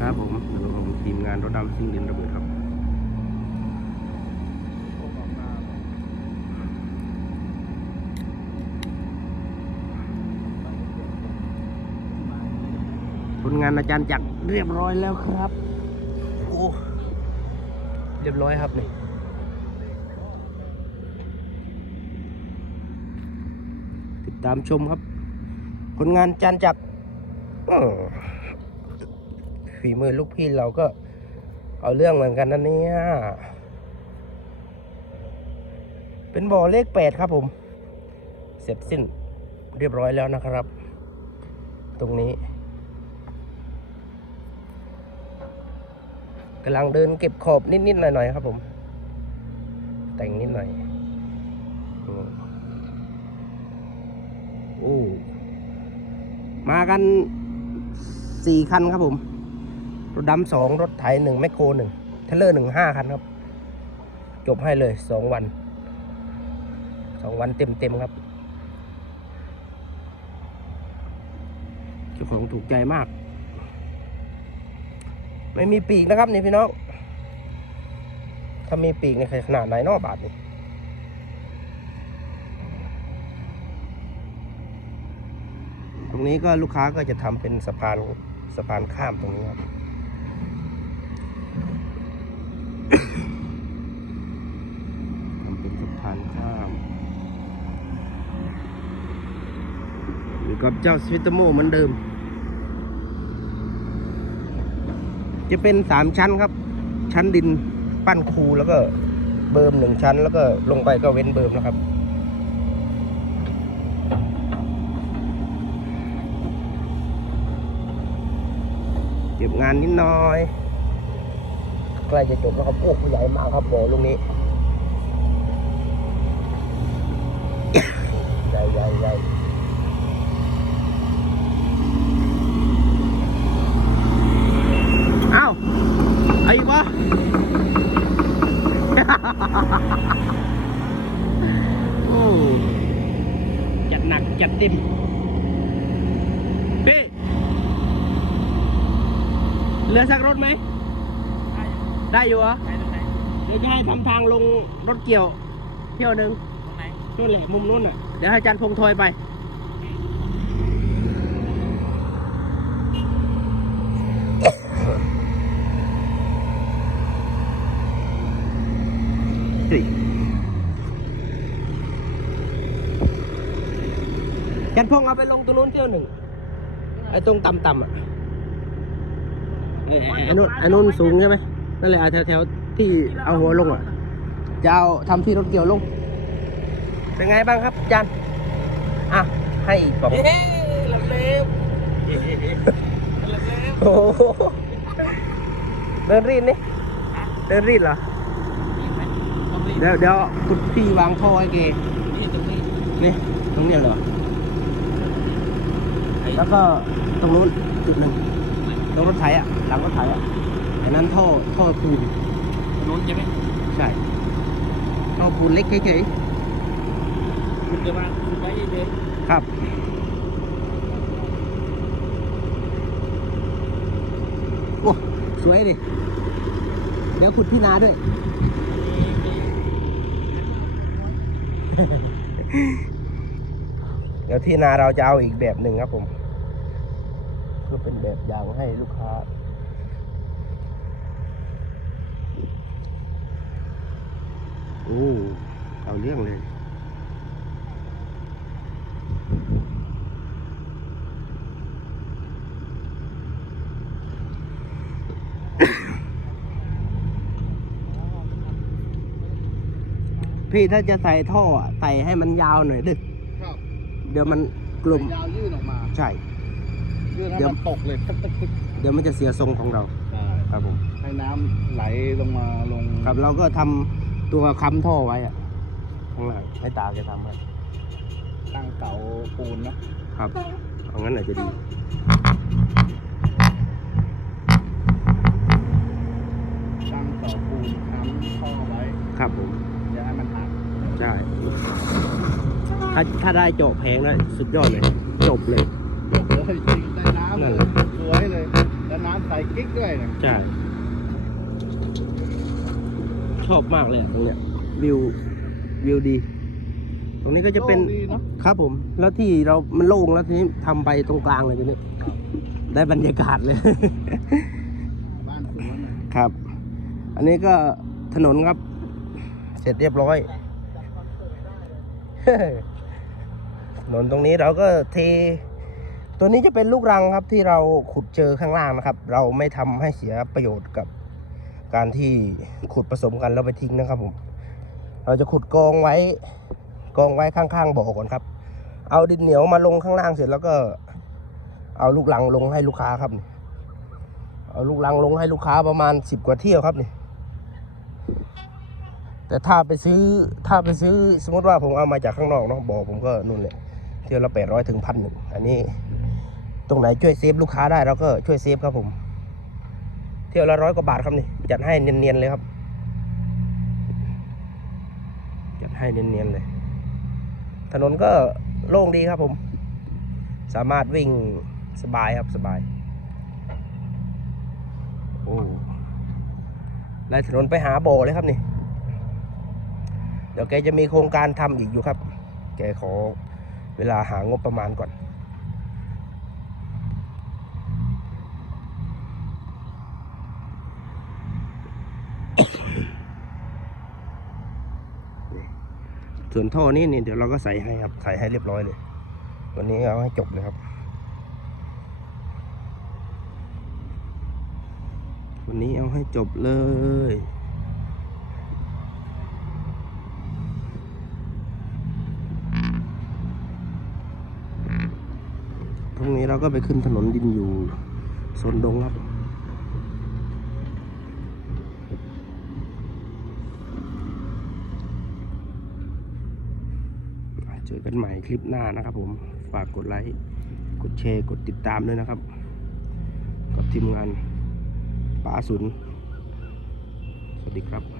ครับผมอยู่กับผมทีมงานรถดำซิ่งดินระเบิดครับผลงานอาจารย์จักรเรียบร้อยแล้วครับโอ้เรียบร้อยครับนี่ติดตามชมครับ ผลงานอาจารย์จักร ฝีมือลูกพี่เราก็ เอาเรื่องเหมือนกันนะเนี่ย เป็นบ่อเลขแปดครับผม เสร็จสิ้นเรียบร้อยแล้วนะครับ ตรงนี้กำลังเดินเก็บขอบนิดๆหน่อยๆครับผม แต่งนิดหน่อยโอ้มากันสี่คันครับผม รถดำสองรถไถหนึ่งแมคโครหนึ่งเทเลอร์หนึ่งห้าคันครับ จบให้เลยสองวันสองวันเต็มๆครับเจ้าของถูกใจมาก ไม่มีปีกนะครับนี่พี่น้องถ้ามีปีกในขนาดไหนนอกบาทนี่ตรงนี้ก็ลูกค้าก็จะทำเป็นสะพานสะพานข้ามตรงนี้ครับ ทำเป็นสะพานข้ามอยู่กับเจ้าสวิตโมเหมือนเดิม จะเป็นสามชั้นครับ ชั้นดินปั้นคูแล้วก็เบิร์มหนึ่งชั้น แล้วก็ลงไปก็เว้นเบิร์มนะครับเก็บงานนิดหน่อยใกล้จะจบแล้วครับโอ้ผู้ใหญ่มากครับบ่อลูกนี้ ใหญ่ใหญ่ใหญ่เอ้าเอาอีกวะโอ้จัดหนัก จัดเต็มเป้เหลือสักรถไหม ได้อยู่เหรอเดี๋ยวจะให้ทำทางลงรถเกี่ยว เที่ยวหนึ่งนู่นแหละมุมนู้นอะ เดี๋ยวให้อาจารย์พงษ์ทอยไปเฮ้ยอาจารย์พงษ์เอาไปลงตรงนู้นเที่ยวหนึ่งไอ้ตรงต่ำๆอะไอ้ไอ้ไอ้นู้นไอ้นู้นสูงใช่ไหมนั่นแหละเอาแถวๆที่เอาหัวลงอะจะเอาทำที่รถเกี่ยวลง เป็นไงบ้างครับอาจารย์อะให้บอกเฮ้ลำเล็บลำเล็บโอ้โหเดินรีดนี่เดินรีดเหรอต้องรีบเดี๋ยวเดี๋ยวคุณพี่วางท่อให้แกนี่ตรงนี้นี่ตรงเนี้ยเหรอแล้วก็ตรงนู้นจุดหนึ่งตรงรถไถอะหลังรถไถอะอันนั้นท่อท่อปูนนู้นใช่ไหมใช่ท่อปูนเล็กเฉย คุณจะมาคุณไปเดินๆครับ โอ้ สวยดิ เดี๋ยวขุดที่นาด้วย เดี๋ยวที่นาเราจะเอาอีกแบบหนึ่งครับผม เพื่อเป็นแบบอย่างให้ลูกค้าโอ้ เอาเรื่องเลย พี่ถ้าจะใส่ท่ออะใส่ให้มันยาวหน่อยดึกครับเดี๋ยวมันกลุ่มยาวยื่นออกมาใช่ ยื่นแล้วเดี๋ยว มันตกเลยตึ๊กตึ๊กตึ๊กเดี๋ยวมันจะเสียทรงของเราใช่ครับผมให้น้ำไหลลงมาลงครับเราก็ทำตัวค้ำท่อไว้อะข้างหลังให้ตาแกทำให้ตั้งเสาปูนนะครับเอางั้นอาจจะดี ตั้งเสาปูนค้ำท่อไว้ครับผม ใช่ถ้าถ้าได้เจาะแพงแล้วสุดยอดเลย จบเลยจบเลยจริงได้น้ำนั่เลนยแหละสวยเลยแล้วน้านใส่กิ๊กด้วยนะใช่ ชอบมากเลยอะตรงเนี้ย วิววิวดี ตรงนี้ก็จะเป็น โล่งดีเนาะครับผม แล้วที่เรา มันโล่งแล้วทีนี้ทำไปตรงกลางเลยทีนี้ได้บรรยากาศเลย บ้านสวนน่ะครับ อันนี้ก็ถนนครับ เสร็จเรียบร้อย ถนนตรงนี้เราก็เทตัวนี้จะเป็นลูกรังครับที่เราขุดเจอข้างล่างนะครับ เราไม่ทำให้เสียประโยชน์กับการที่ขุดผสมกันแล้วไปทิ้งนะครับผมเราจะขุดกองไว้กองไว้ข้างๆบ่อก่อนครับ เอาดินเหนียวมาลงข้างล่างเสร็จแล้วก็ เอาลูกรังลงให้ลูกค้าครับเอาลูกลังลงให้ลูกค้าประมาณสิบกว่าเที่ยวครับนี่ แต่ถ้าไปซื้อถ้าไปซื้อสมมติว่าผมเอามาจากข้างนอกเนาะบอกผมก็นู่นเลยเที่ยวละแปดร้อยถึงพันหนึ่งอันนี้ ตรงไหนช่วยเซฟลูกค้าได้เราก็ช่วยเซฟครับผม เที่ยวละร้อยกว่าบาทครับนี่จัดให้เนียนๆเลยครับ จัดให้เนียนๆเลย ถนนก็โล่งดีครับผม สามารถวิ่งสบายครับสบายโอ้ไล่ถนนไปหาบ่อเลยครับนี่ เดี๋ยวแกจะมีโครงการทำอีกอยู่ครับ แกขอเวลาหางบประมาณก่อน ส่วนท่อนี้นี่เดี๋ยวเราก็ใส่ให้ครับ ใส่ให้เรียบร้อยเลย วันนี้เอาให้จบเลยครับวันนี้เอาให้จบเลย ต รงนี้เราก็ไปขึ้นถนนดินอยู่โซนดงครับ เจอกันใหม่คลิปหน้านะครับผม ฝากกดไลค์ กดแชร์ กดติดตามด้วยนะครับ กับทีมงานป๋าสุน สวัสดีครับ